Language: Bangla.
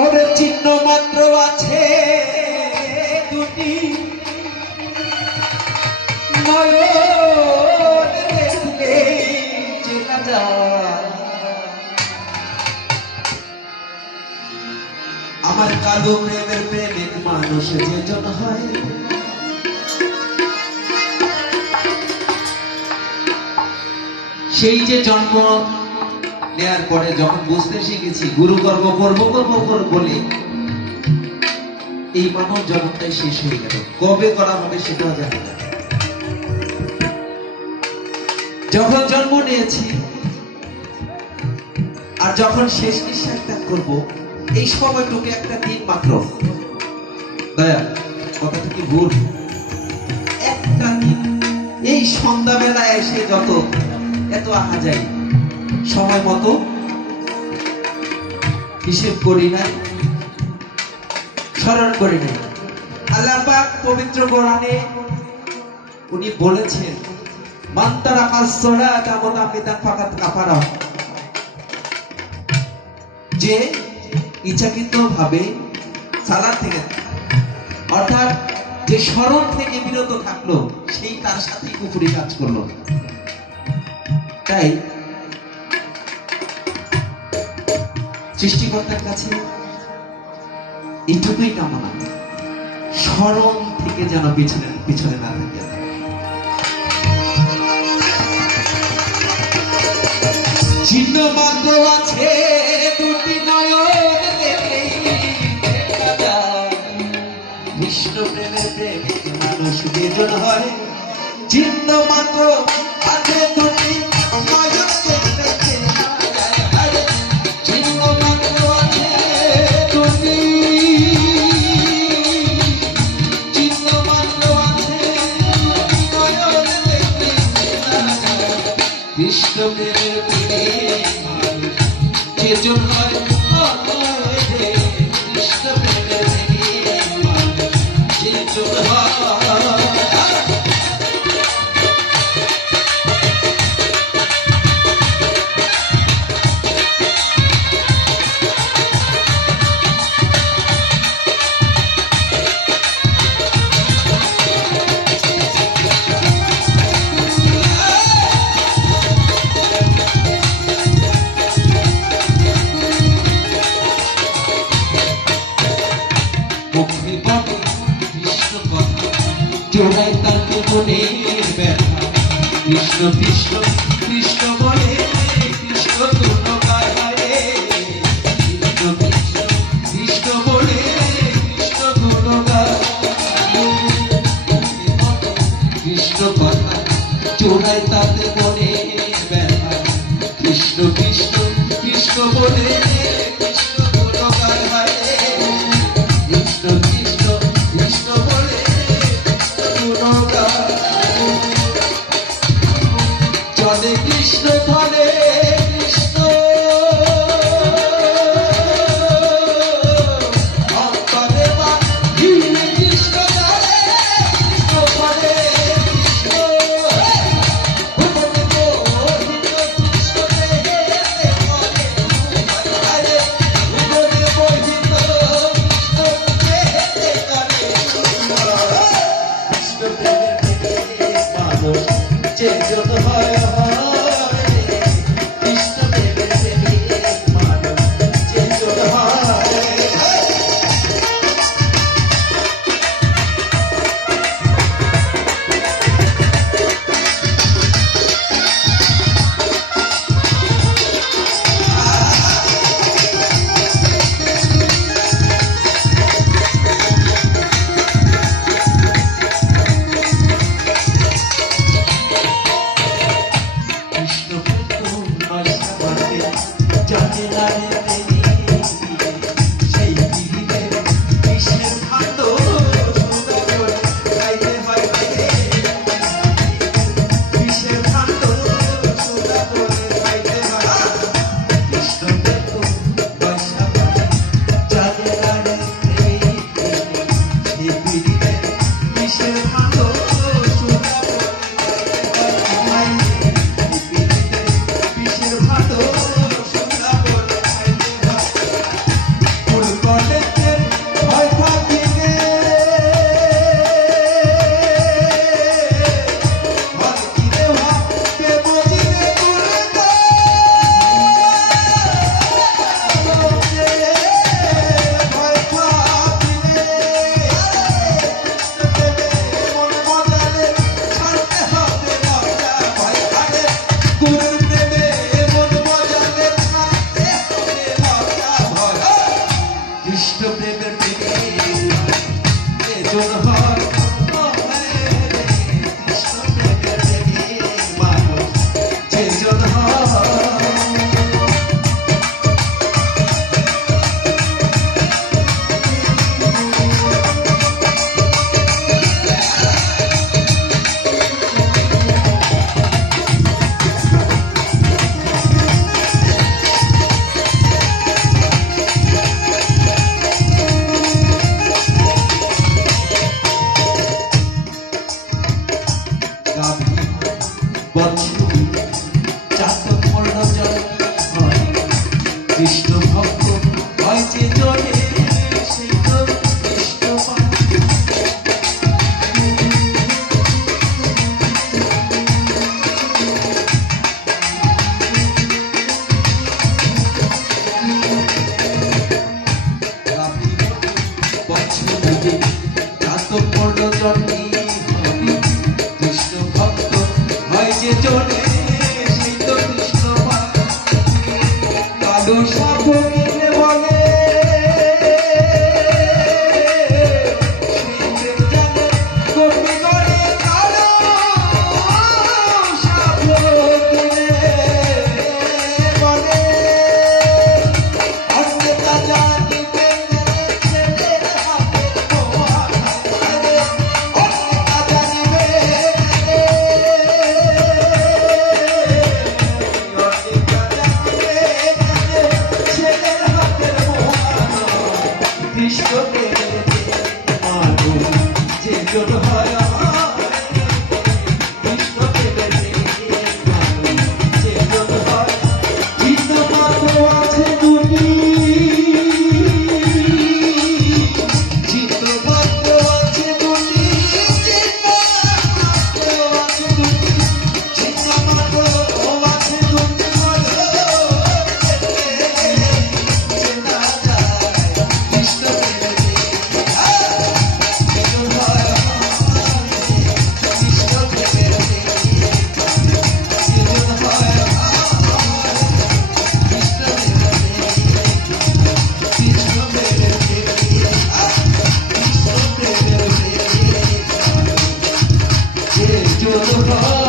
ওর চিহ্ন মাত্র আছে দুটি, নয়ন দেখলে চেনা যায় আমার কালো প্রেমের প্রেমিক মানুষ যেজন হয়। সেই যে জন্ম নেয়ার পরে যখন বুঝতে শিখেছি গুরু কর্ম করবো বলে এই মানব জগৎটাই শেষ হয়ে গেল। কবে করা হবে সেটাও জানি না। যখন জন্ম নিয়েছি আর যখন শেষ নিঃশ্বাস ত্যাগ করবো, এই সময়টুকু একটা দিন মাত্র। দয়া কথাটা কি ভুল? একটা দিন। এই সন্ধ্যাবেলায় এসে যত এত আহা যায়, সময় মতো হিসেব করি নাই, স্মরণ করি নাই। আল্লাহ পাক পবিত্র কোরআনে উনি বলেছেন, মান তারাকাস সালাতা মুতাআম্মিদান ফাকাদ কাফারা, যে ইচ্ছাকৃতভাবে সালাত থেকে অর্থাৎ যে স্মরণ থেকে বিরত থাকলো সেই তার সাথে কুফরি কাজ করলো। তাই সৃষ্টিকর্তার কাছে এইটুকুই কামনা, স্মরণ থেকে যেন পিছনে না থাকে। চিহ্ন মাত্র আছে দুটি, নয়ন দেখলেই দেখা যায় কৃষ্ণ প্রেমের প্রেমিক মানুষ যেজন হয়। চিহ্ন মাত্র আছে দুটি, নয়ন দেখলেই চেনা যায়। চিহ্ন মাত্র আছে দুটি, চিহ্ন মাত্র আছে দুটি, নয়ন দেখলেই চেনা যায় কৃষ্ণ প্রেমের প্রেমিক মানুষ যেজন হয়। কৃষ্ণ প্রেমের প্রেমিক মানুষ যেজন হয়। মুখে বলে কৃষ্ণ কথা, জোড়ায় তাকে মনের ব্যথা। কৃষ্ণ কৃষ্ণ কৃষ্ণ বলে কৃষ্ণ গুণ গায় রে। কৃষ্ণ কৃষ্ণ কৃষ্ণ বলে কৃষ্ণ গুণ গায়। মুখে বলে কৃষ্ণ কথা, জোড়ায় তাকে মনের ব্যথা। কৃষ্ণ কৃষ্ণ কৃষ্ণ বলে কৃষ্ণ গুণ গায় রে। কৃষ্ণ কৃষ্ণ কৃষ্ণ বলে গুণ গায়। চলে কৃষ্ণ প্রেমের এজন হয় ও রে, কৃষ্ণ প্রেমের মানুষ যেজন হয়। কৃষ্ণ ভক্ত হয় যে জনে সেই তো কৃষ্ণ পায়। কৃষ্ণ ভক্ত হয় যে জনে সেই তো কৃষ্ণ পায়। কালো সাপ মিলে বলে কপি করে কালো সাপ মিলে বলে অন্যতা জানিবে ছেলের হাতের বোমা খায়। অন্যতা জানিবে কৃষ্ণ প্রেমের মানুষ যেজন হয় কৃষ্ণ প্রেমের মানুষ যেজন হয়। চিত্ত মাত্র আছে দুটি, চিত্ত মাত্র আছে দুটি, চিত্ত মাত্র আছে দুটি, চিত্ত মাত্র আছে দুটি You're the